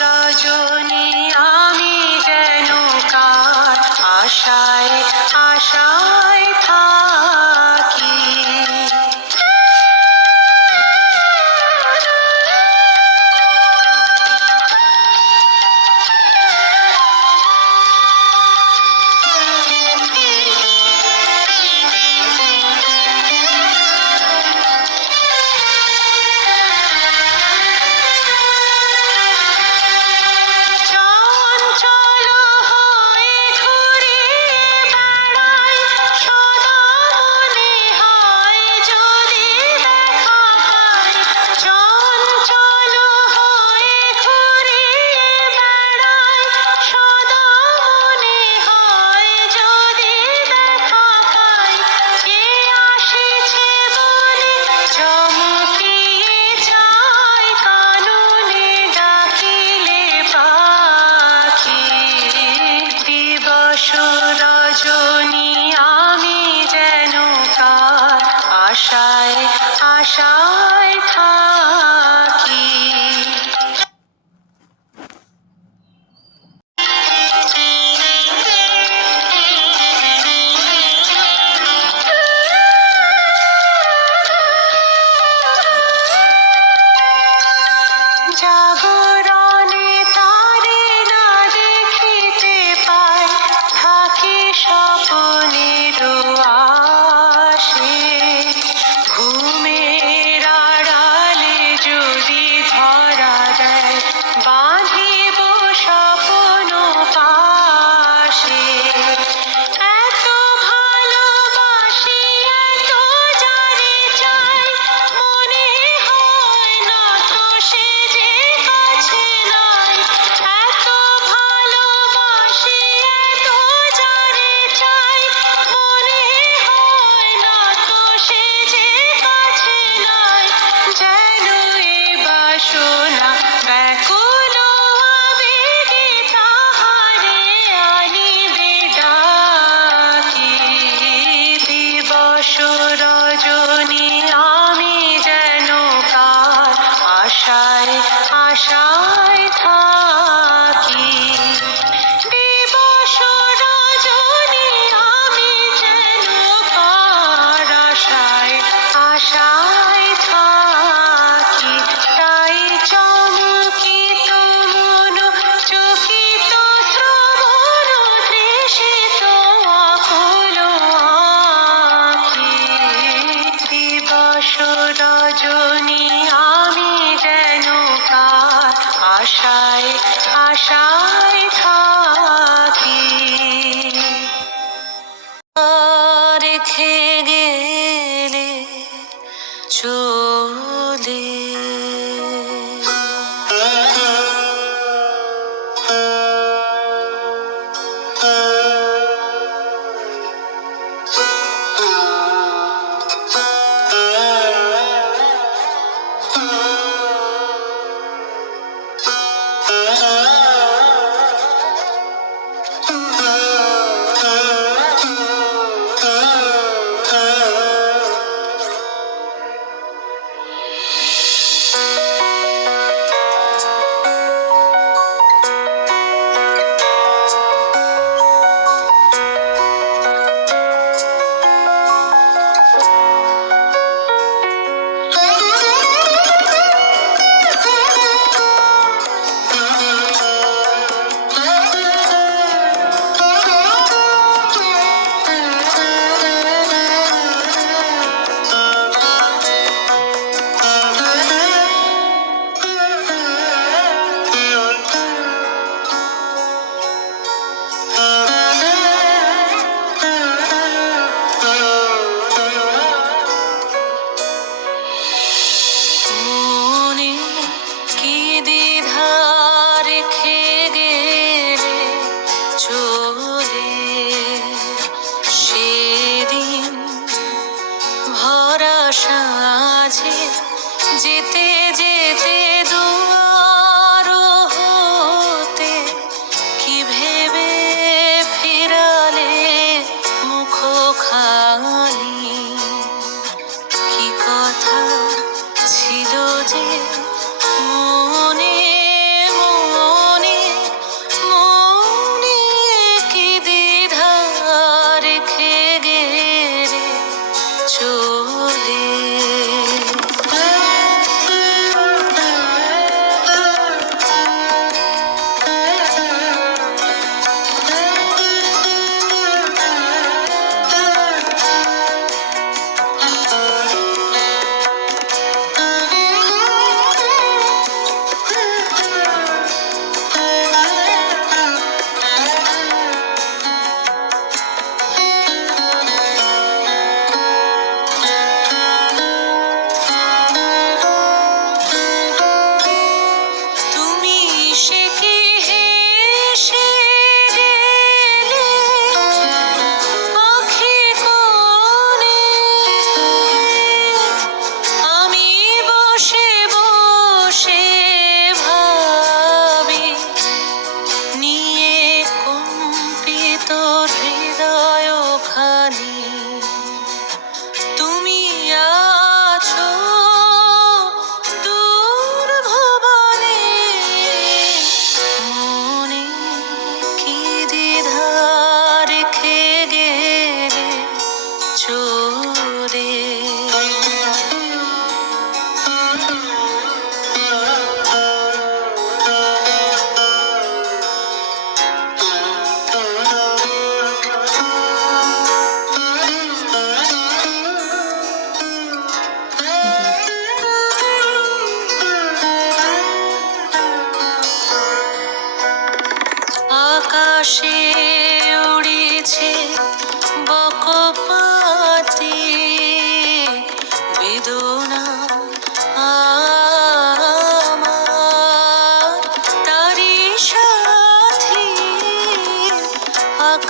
রজনী আমি যেন কার আশায় আশায় থাকি। রজনী আমি যেন কার আশায় আশায় থাকি। জাগরণে তারে না দেখিতে পাই, থাকি স্বপনের আশে। ঘুমের আড়ালে যদি ধরা দেয়, বাঁধিব স্বপন পাশে। এত ভালোবাসি এত যারে চাই, মনে হয় না তো সে যে কাছে নাই। এত ভালোবাসি এত যারে চাই, মনে হয় না তো সে যে কাছে নাই। যেন এ বাসনা ব্যাকুল আবেগে তাহারে আনিবে ডাকি। দিবস রজনী আমি যেন কার আশায় আশায় থাকি। দিবস রজনী আমি যেন কার আশায় আশায় থাকি। তাই চমকিত মন চকিত শ্রবণ তৃষিত আকুল আঁখি। দিবস রজনী আমি যেন কার আশায় আশায় থাকি। রেখে গেলে চলে,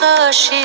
আকাশে